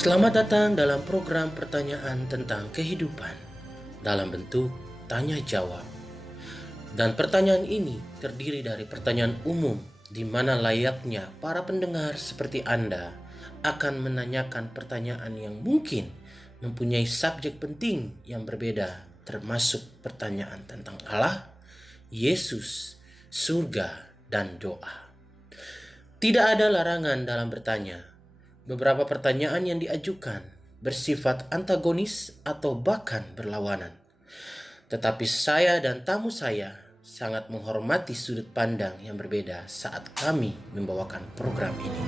Selamat datang dalam program pertanyaan tentang kehidupan dalam bentuk tanya jawab. Dan pertanyaan ini terdiri dari pertanyaan umum di mana layaknya para pendengar seperti Anda akan menanyakan pertanyaan yang mungkin mempunyai subjek penting yang berbeda, termasuk pertanyaan tentang Allah, Yesus, surga, dan doa. Tidak ada larangan dalam bertanya. Beberapa pertanyaan yang diajukan bersifat antagonis atau bahkan berlawanan. Tetapi saya dan tamu saya sangat menghormati sudut pandang yang berbeda saat kami membawakan program ini.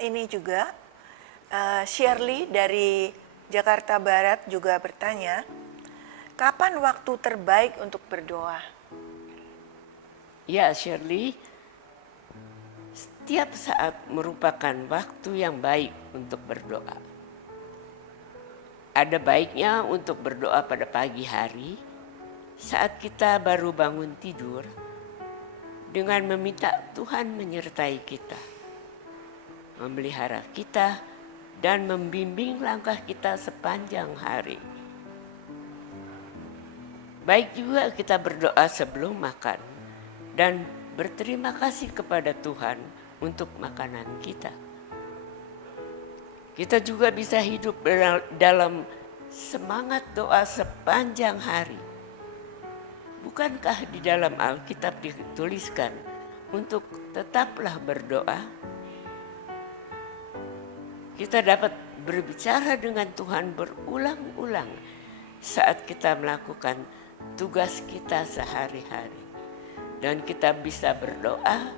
Ini juga Shirley dari Jakarta Barat juga bertanya, kapan waktu terbaik untuk berdoa? Ya Shirley, setiap saat merupakan waktu yang baik untuk berdoa. Ada baiknya untuk berdoa pada pagi hari saat kita baru bangun tidur dengan meminta Tuhan menyertai kita, memelihara kita, dan membimbing langkah kita sepanjang hari. Baik juga kita berdoa sebelum makan dan berterima kasih kepada Tuhan untuk makanan kita. Kita juga bisa hidup dalam semangat doa sepanjang hari. Bukankah di dalam Alkitab dituliskan untuk tetaplah berdoa? Kita dapat berbicara dengan Tuhan berulang-ulang saat kita melakukan tugas kita sehari-hari. Dan kita bisa berdoa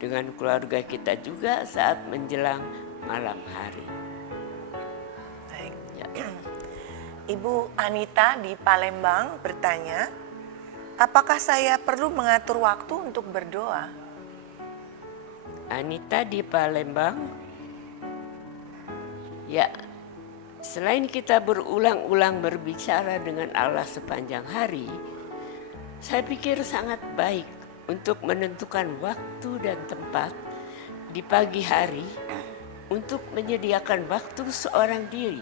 dengan keluarga kita juga saat menjelang malam hari. Baik. Ibu Anita di Palembang bertanya, apakah saya perlu mengatur waktu untuk berdoa? Anita di Palembang, ya, selain kita berulang-ulang berbicara dengan Allah sepanjang hari, saya pikir sangat baik untuk menentukan waktu dan tempat di pagi hari untuk menyediakan waktu seorang diri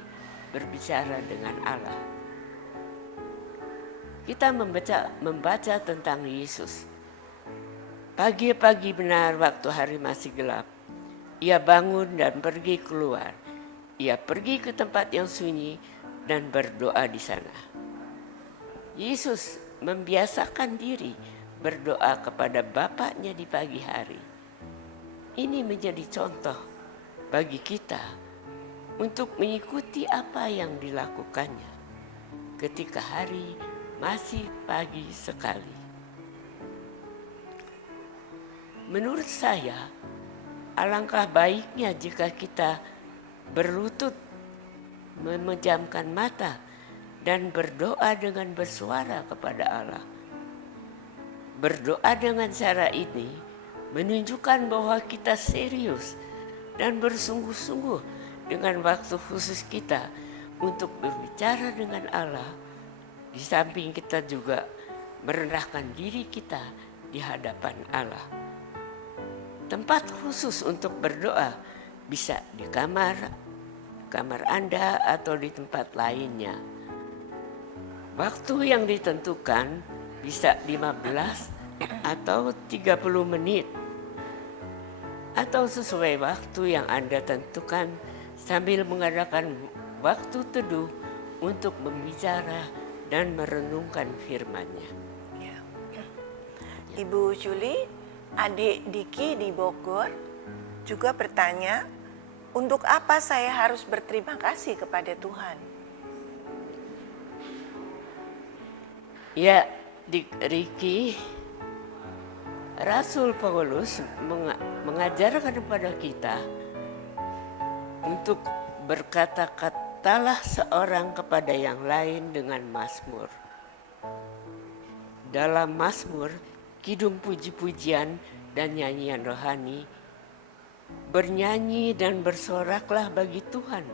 berbicara dengan Allah. Kita membaca tentang Yesus. Pagi-pagi benar waktu hari masih gelap, ia bangun dan pergi keluar. Ia pergi ke tempat yang sunyi dan berdoa di sana. Yesus membiasakan diri berdoa kepada Bapaknya di pagi hari. Ini menjadi contoh bagi kita untuk mengikuti apa yang dilakukannya ketika hari masih pagi sekali. Menurut saya, alangkah baiknya jika kita berlutut, memejamkan mata, dan berdoa dengan bersuara kepada Allah. Berdoa dengan cara ini menunjukkan bahwa kita serius dan bersungguh-sungguh dengan waktu khusus kita untuk berbicara dengan Allah. Di samping kita juga merendahkan diri kita di hadapan Allah. Tempat khusus untuk berdoa bisa di kamar Anda atau di tempat lainnya. Waktu yang ditentukan bisa 15 atau 30 menit. Atau sesuai waktu yang Anda tentukan sambil mengadakan waktu teduh untuk membicara dan merenungkan firman-Nya. Ya. Ibu Julie, adik Diki di Bogor juga bertanya, untuk apa saya harus berterima kasih kepada Tuhan? Ya, Riki, Rasul Paulus mengajarkan kepada kita untuk berkata-katalah seorang kepada yang lain dengan mazmur. Dalam mazmur, kidung puji-pujian dan nyanyian rohani bernyanyi dan bersoraklah bagi Tuhan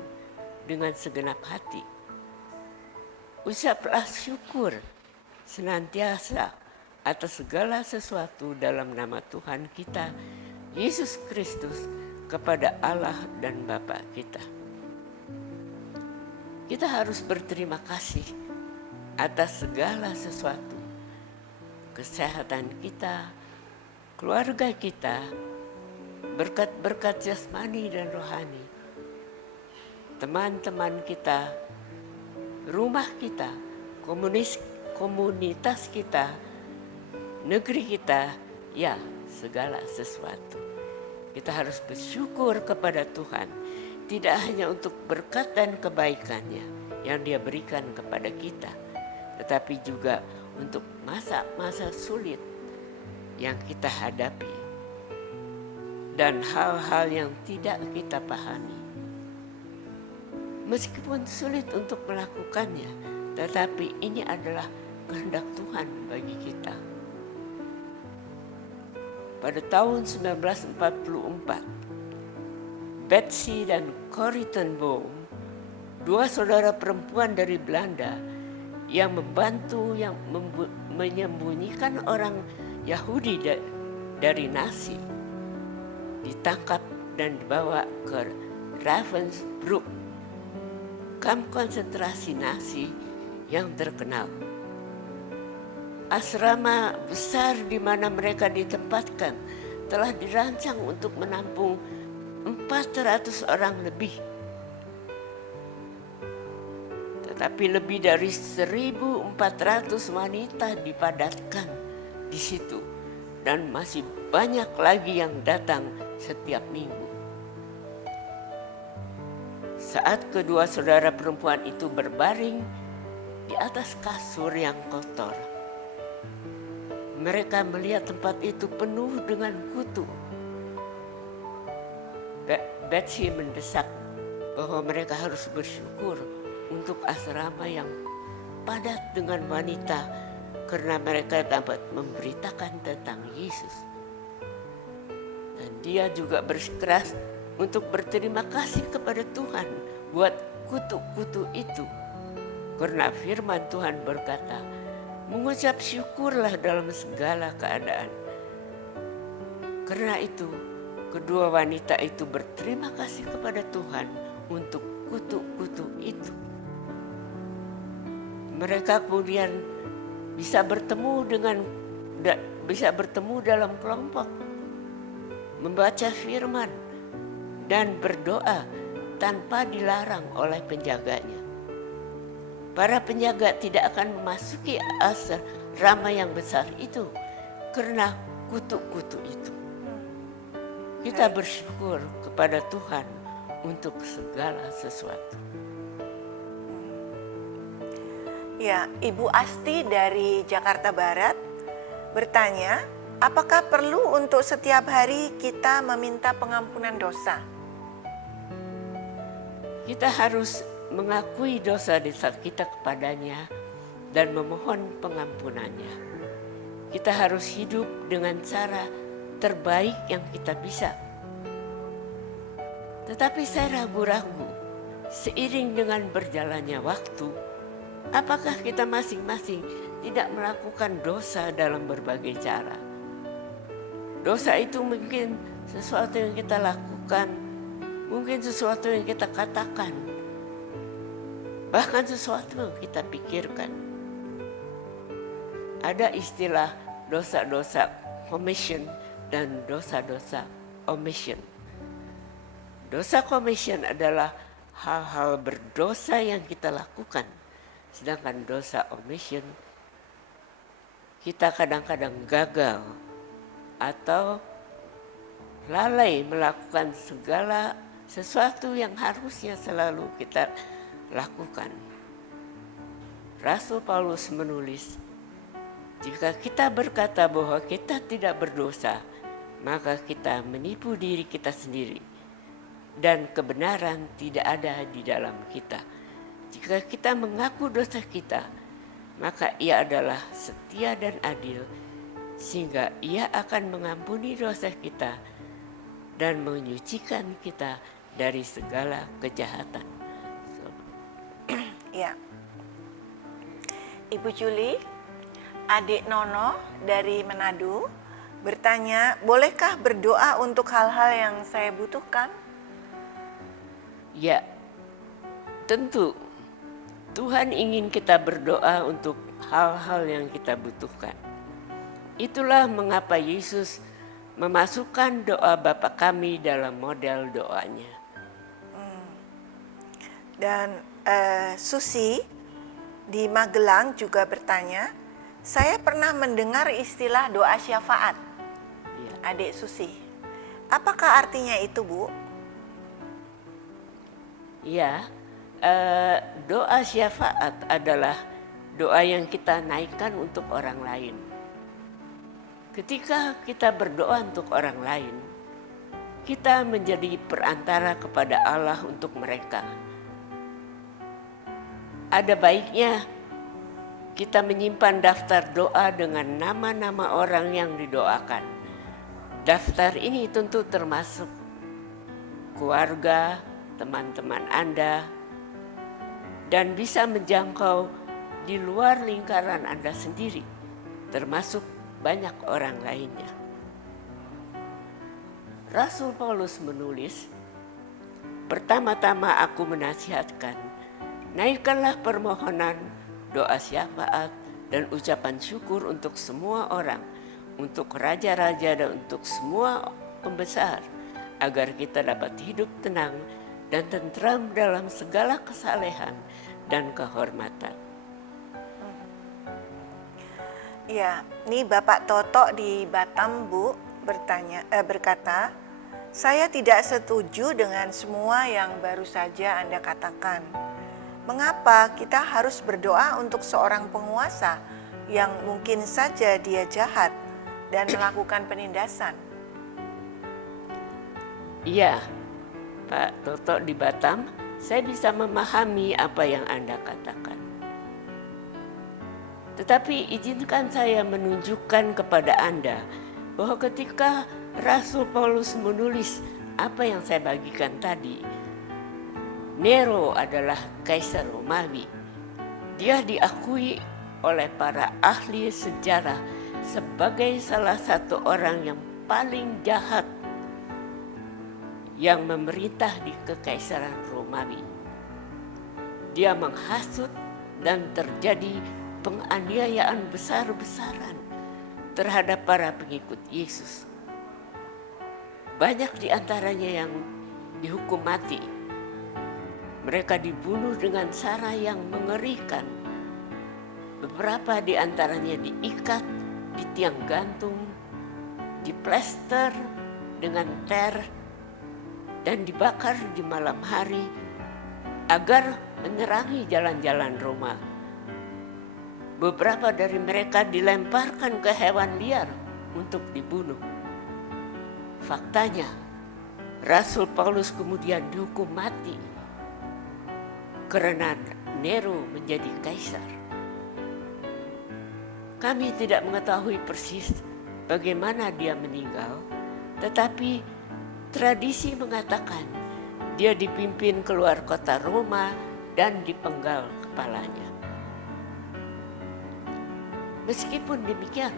dengan segenap hati. Ucaplah syukur senantiasa atas segala sesuatu dalam nama Tuhan kita, Yesus Kristus, kepada Allah dan Bapa kita. Kita harus berterima kasih atas segala sesuatu. Kesehatan kita, keluarga kita, berkat-berkat jasmani dan rohani, teman-teman kita, rumah kita, komunitas kita, negeri kita, ya segala sesuatu. Kita harus bersyukur kepada Tuhan, tidak hanya untuk berkat dan kebaikannya yang Dia berikan kepada kita, tetapi juga untuk masa-masa sulit yang kita hadapi dan hal-hal yang tidak kita pahami. Meskipun sulit untuk melakukannya, tetapi ini adalah kehendak Tuhan bagi kita. Pada tahun 1944, Betsy dan Corrie ten Boom, dua saudara perempuan dari Belanda yang membantu menyembunyikan orang Yahudi dari Nazi, ditangkap dan dibawa ke Ravensbrück, kamp konsentrasi Nazi yang terkenal. Asrama besar di mana mereka ditempatkan telah dirancang untuk menampung 400 orang lebih. Tetapi lebih dari 1.400 wanita dipadatkan di situ dan masih banyak lagi yang datang setiap minggu. Saat kedua saudara perempuan itu berbaring di atas kasur yang kotor, mereka melihat tempat itu penuh dengan kutu. Betsy mendesak bahwa mereka harus bersyukur untuk asrama yang padat dengan wanita karena mereka dapat memberitakan tentang Yesus. Dan dia juga bersikeras untuk berterima kasih kepada Tuhan buat kutu-kutu itu. Karena firman Tuhan berkata, mengucap syukurlah dalam segala keadaan. Karena itu, kedua wanita itu berterima kasih kepada Tuhan untuk kutu-kutu itu. Mereka kemudian bisa bertemu dalam kelompok, membaca firman dan berdoa tanpa dilarang oleh penjaganya. Para penjaga tidak akan memasuki asrama yang besar itu karena kutu-kutu itu. Kita bersyukur kepada Tuhan untuk segala sesuatu. Ya, Ibu Asti dari Jakarta Barat bertanya, apakah perlu untuk setiap hari kita meminta pengampunan dosa? Kita harus mengakui dosa-dosa kita kepadanya dan memohon pengampunannya. Kita harus hidup dengan cara terbaik yang kita bisa. Tetapi saya ragu-ragu, seiring dengan berjalannya waktu, apakah kita masing-masing tidak melakukan dosa dalam berbagai cara? Dosa itu mungkin sesuatu yang kita lakukan, mungkin sesuatu yang kita katakan, bahkan sesuatu yang kita pikirkan. Ada istilah dosa-dosa commission dan dosa-dosa omission. Dosa commission adalah hal-hal berdosa yang kita lakukan. Sedangkan dosa omission, kita kadang-kadang gagal atau lalai melakukan segala sesuatu yang harusnya selalu kita lakukan. Rasul Paulus menulis, jika kita berkata bahwa kita tidak berdosa, maka kita menipu diri kita sendiri dan kebenaran tidak ada di dalam kita. Jika kita mengaku dosa kita, maka Ia adalah setia dan adil, sehingga Ia akan mengampuni dosa kita dan menyucikan kita dari segala kejahatan. Ya. Ibu Juli, adik Nono dari Manado bertanya, bolehkah berdoa untuk hal-hal yang saya butuhkan? Ya, tentu Tuhan ingin kita berdoa untuk hal-hal yang kita butuhkan. Itulah mengapa Yesus memasukkan doa Bapa kami dalam model doanya. Dan Susi di Magelang juga bertanya, saya pernah mendengar istilah doa syafaat. Ya. Adik Susi, apakah artinya itu, Bu? Ya, doa syafaat adalah doa yang kita naikkan untuk orang lain. Ketika kita berdoa untuk orang lain, kita menjadi perantara kepada Allah untuk mereka. Ada baiknya kita menyimpan daftar doa dengan nama-nama orang yang didoakan. Daftar ini tentu termasuk keluarga, teman-teman Anda, dan bisa menjangkau di luar lingkaran Anda sendiri, termasuk banyak orang lainnya. Rasul Paulus menulis, pertama-tama aku menasihatkan, naikkanlah permohonan, doa syafaat, dan ucapan syukur untuk semua orang, untuk raja-raja dan untuk semua pembesar, agar kita dapat hidup tenang dan tentram dalam segala kesalehan dan kehormatan. Ya, ini Bapak Toto di Batam, Bu, berkata, saya tidak setuju dengan semua yang baru saja Anda katakan. Mengapa kita harus berdoa untuk seorang penguasa yang mungkin saja dia jahat dan melakukan penindasan? Iya, Pak Toto di Batam, saya bisa memahami apa yang Anda katakan. Tetapi izinkan saya menunjukkan kepada Anda bahwa ketika Rasul Paulus menulis apa yang saya bagikan tadi, Nero adalah kaisar Romawi. Dia diakui oleh para ahli sejarah sebagai salah satu orang yang paling jahat yang memerintah di kekaisaran Romawi. Dia menghasut dan terjadi penganiayaan besar-besaran terhadap para pengikut Yesus. Banyak di antaranya yang dihukum mati. Mereka dibunuh dengan cara yang mengerikan. Beberapa di antaranya diikat di tiang gantung, diplester dengan ter, dan dibakar di malam hari agar menerangi jalan-jalan Roma. Beberapa dari mereka dilemparkan ke hewan liar untuk dibunuh. Faktanya, Rasul Paulus kemudian dihukum mati karena Nero menjadi kaisar. Kami tidak mengetahui persis bagaimana dia meninggal, tetapi tradisi mengatakan dia dipimpin keluar kota Roma dan dipenggal kepalanya. Meskipun demikian,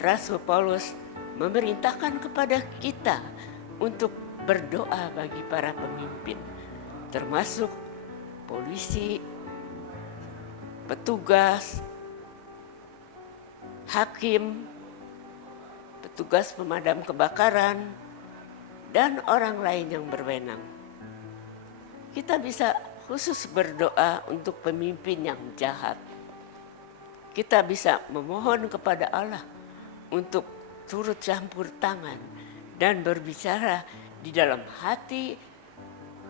Rasul Paulus memerintahkan kepada kita untuk berdoa bagi para pemimpin, termasuk polisi, petugas, hakim, petugas pemadam kebakaran, dan orang lain yang berwenang. Kita bisa khusus berdoa untuk pemimpin yang jahat. Kita bisa memohon kepada Allah untuk turut campur tangan dan berbicara di dalam hati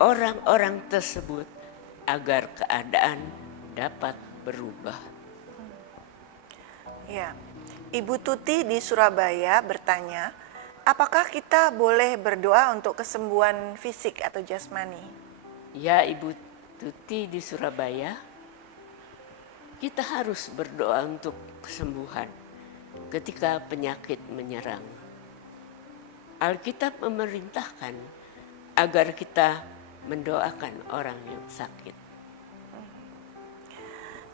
orang-orang tersebut agar keadaan dapat berubah. Ya, Ibu Tuti di Surabaya bertanya, apakah kita boleh berdoa untuk kesembuhan fisik atau jasmani? Ya, Ibu Tuti di Surabaya, kita harus berdoa untuk kesembuhan ketika penyakit menyerang. Alkitab memerintahkan agar kita mendoakan orang yang sakit.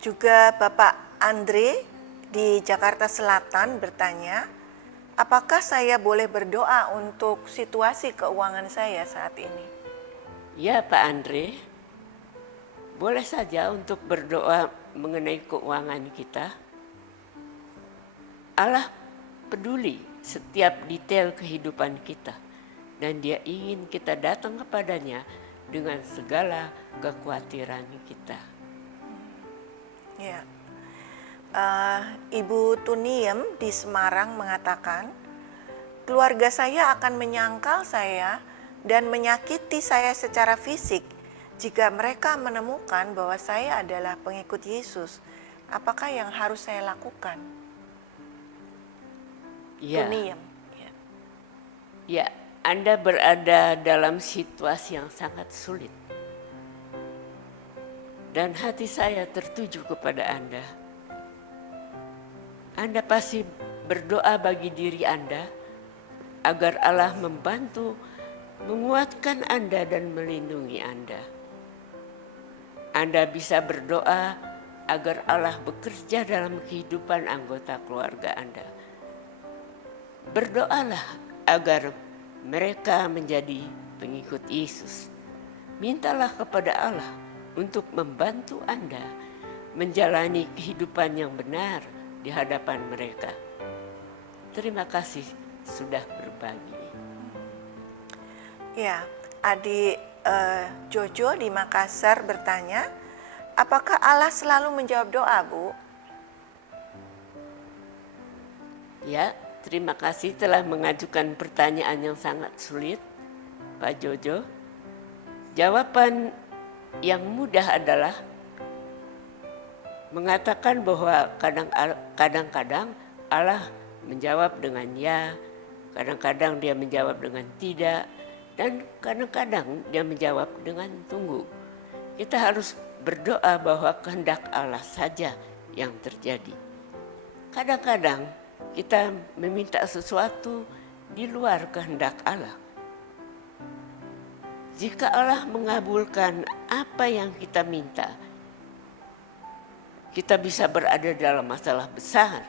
Juga Bapak Andre di Jakarta Selatan bertanya, apakah saya boleh berdoa untuk situasi keuangan saya saat ini? Ya Pak Andre, boleh saja untuk berdoa mengenai keuangan kita. Allah peduli setiap detail kehidupan kita dan Dia ingin kita datang kepadanya dengan segala kekhawatiran kita. Ya. Ibu Tuniem di Semarang mengatakan, keluarga saya akan menyangkal saya dan menyakiti saya secara fisik jika mereka menemukan bahwa saya adalah pengikut Yesus. Apakah yang harus saya lakukan? Ya, Tuniem. ya, Anda berada dalam situasi yang sangat sulit. Dan hati saya tertuju kepada Anda. Anda pasti berdoa bagi diri Anda agar Allah membantu, menguatkan Anda dan melindungi Anda. Anda bisa berdoa agar Allah bekerja dalam kehidupan anggota keluarga Anda. Berdoalah agar mereka menjadi pengikut Yesus. Mintalah kepada Allah untuk membantu Anda menjalani kehidupan yang benar di hadapan mereka. Terima kasih sudah berbagi. Ya, adik Jojo di Makassar bertanya, apakah Allah selalu menjawab doa, Bu? Ya, terima kasih telah mengajukan pertanyaan yang sangat sulit, Pak Jojo. Jawaban yang mudah adalah mengatakan bahwa kadang-kadang Allah menjawab dengan ya, kadang-kadang Dia menjawab dengan tidak, dan kadang-kadang Dia menjawab dengan tunggu. Kita harus berdoa bahwa kehendak Allah saja yang terjadi. Kadang-kadang kita meminta sesuatu di luar kehendak Allah. Jika Allah mengabulkan apa yang kita minta, kita bisa berada dalam masalah besar.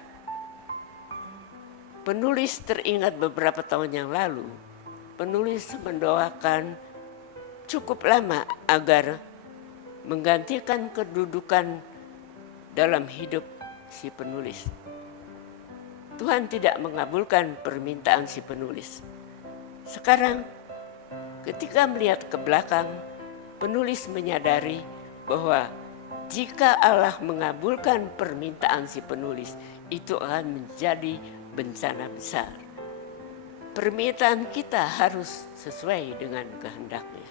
Penulis teringat beberapa tahun yang lalu, penulis mendoakan cukup lama agar menggantikan kedudukan dalam hidup si penulis. Tuhan tidak mengabulkan permintaan si penulis. Sekarang ketika melihat ke belakang, penulis menyadari bahwa jika Allah mengabulkan permintaan si penulis, itu akan menjadi bencana besar. Permintaan kita harus sesuai dengan kehendaknya.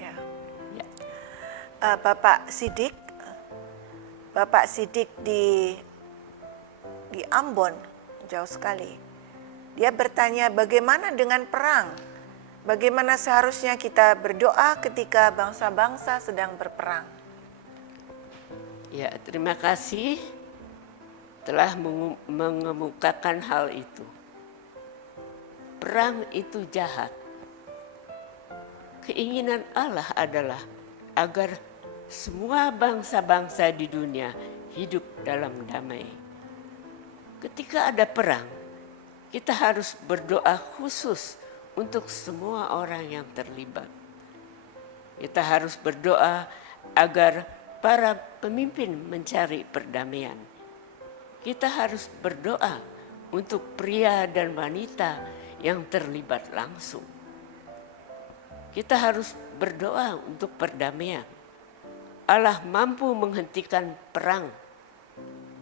Ya. Ya. Bapak Sidik di Ambon, jauh sekali. Dia bertanya, bagaimana dengan perang? Bagaimana seharusnya kita berdoa ketika bangsa-bangsa sedang berperang? Ya, terima kasih telah mengemukakan hal itu. Perang itu jahat. Keinginan Allah adalah agar semua bangsa-bangsa di dunia hidup dalam damai. Ketika ada perang, kita harus berdoa khusus untuk semua orang yang terlibat. Kita harus berdoa agar para pemimpin mencari perdamaian. Kita harus berdoa untuk pria dan wanita yang terlibat langsung. Kita harus berdoa untuk perdamaian. Allah mampu menghentikan perang.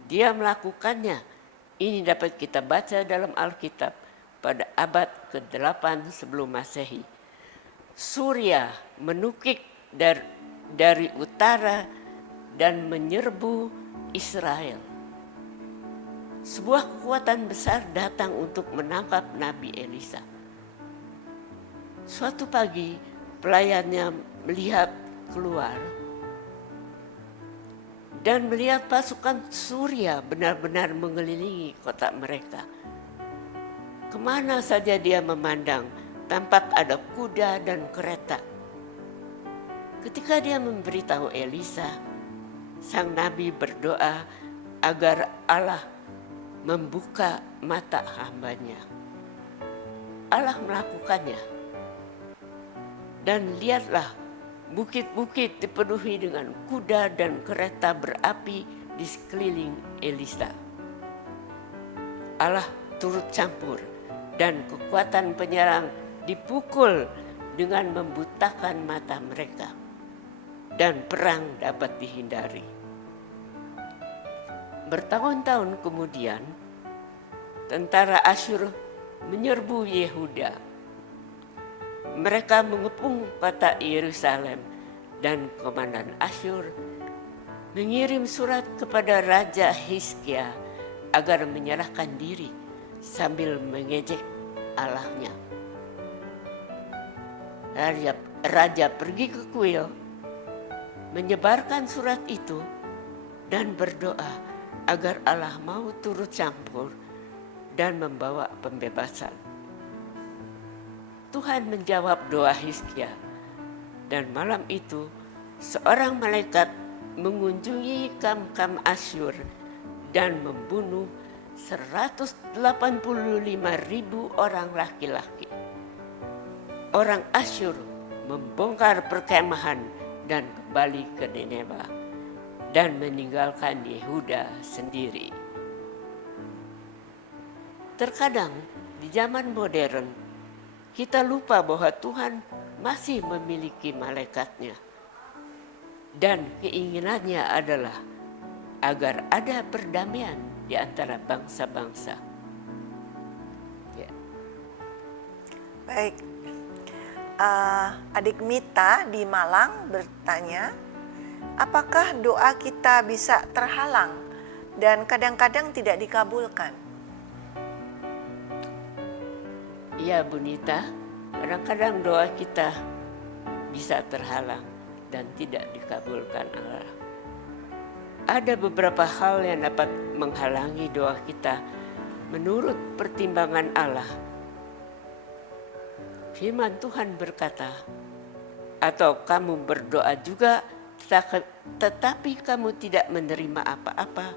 Dia melakukannya. Ini dapat kita baca dalam Alkitab pada abad ke-8 sebelum Masehi. Suria menukik dari utara dan menyerbu Israel. Sebuah kekuatan besar datang untuk menangkap Nabi Elisa. Suatu pagi pelayannya melihat keluar dan melihat pasukan Suria benar-benar mengelilingi kota mereka. Kemana saja dia memandang, tampak ada kuda dan kereta. Ketika dia memberitahu Elisa, sang nabi berdoa agar Allah membuka mata hambanya. Allah melakukannya. Dan lihatlah, bukit-bukit dipenuhi dengan kuda dan kereta berapi di sekeliling Elisa. Allah turut campur dan kekuatan penyerang dipukul dengan membutakan mata mereka. Dan perang dapat dihindari. Bertahun-tahun kemudian, tentara Asyur menyerbu Yehuda. Mereka mengepung kota Yerusalem dan komandan Asyur mengirim surat kepada Raja Hizkia agar menyerahkan diri sambil mengejek Allahnya. Raja pergi ke kuil, menyebarkan surat itu dan berdoa agar Allah mau turut campur dan membawa pembebasan. Tuhan menjawab doa Hizkia, dan malam itu seorang malaikat mengunjungi kam-kam Asyur dan membunuh 185.000 orang laki-laki. Orang Asyur membongkar perkemahan dan kembali ke Nineva dan meninggalkan Yehuda sendiri. Terkadang di zaman modern kita lupa bahwa Tuhan masih memiliki malaikatnya dan keinginannya adalah agar ada perdamaian di antara bangsa-bangsa. Ya. Baik, adik Mita di Malang bertanya, apakah doa kita bisa terhalang dan kadang-kadang tidak dikabulkan? Iya Bu Nita, kadang-kadang doa kita bisa terhalang dan tidak dikabulkan Allah. Ada beberapa hal yang dapat menghalangi doa kita menurut pertimbangan Allah. Firman Tuhan berkata, atau kamu berdoa juga tetapi kamu tidak menerima apa-apa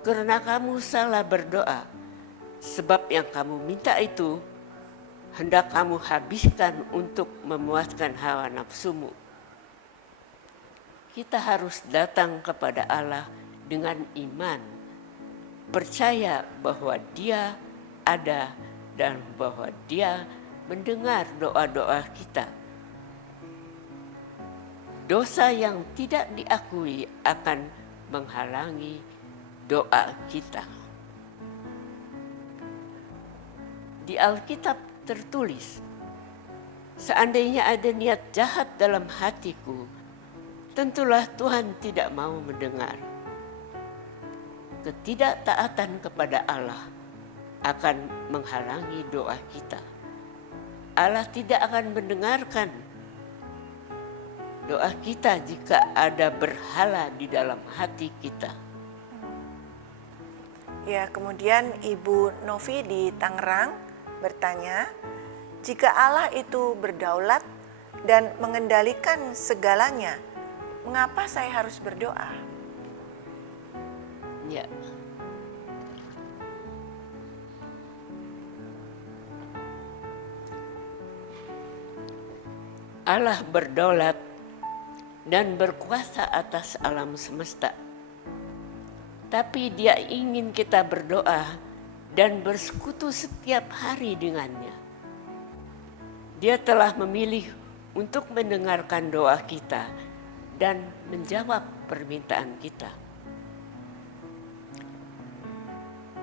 karena kamu salah berdoa, sebab yang kamu minta itu hendak kamu habiskan untuk memuaskan hawa nafsumu. Kita harus datang kepada Allah dengan iman, percaya bahwa Dia ada dan bahwa Dia mendengar doa-doa kita. Dosa yang tidak diakui akan menghalangi doa kita. Di Alkitab tertulis, seandainya ada niat jahat dalam hatiku, tentulah Tuhan tidak mau mendengar. Ketidaktaatan kepada Allah akan menghalangi doa kita. Allah tidak akan mendengarkan doa kita jika ada berhala di dalam hati kita. Ya, kemudian Ibu Novi di Tangerang bertanya, jika Allah itu berdaulat dan mengendalikan segalanya, mengapa saya harus berdoa? Ya. Allah berdaulat dan berkuasa atas alam semesta. Tapi Dia ingin kita berdoa dan bersekutu setiap hari dengannya. Dia telah memilih untuk mendengarkan doa kita dan menjawab permintaan kita.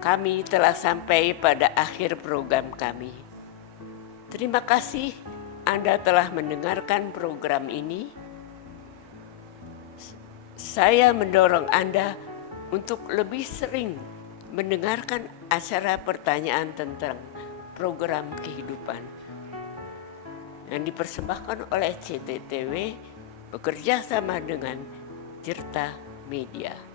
Kami telah sampai pada akhir program kami. Terima kasih Anda telah mendengarkan program ini. Saya mendorong Anda untuk lebih sering mendengarkan acara pertanyaan tentang program kehidupan yang dipersembahkan oleh CTTW bekerja sama dengan Tirta Media.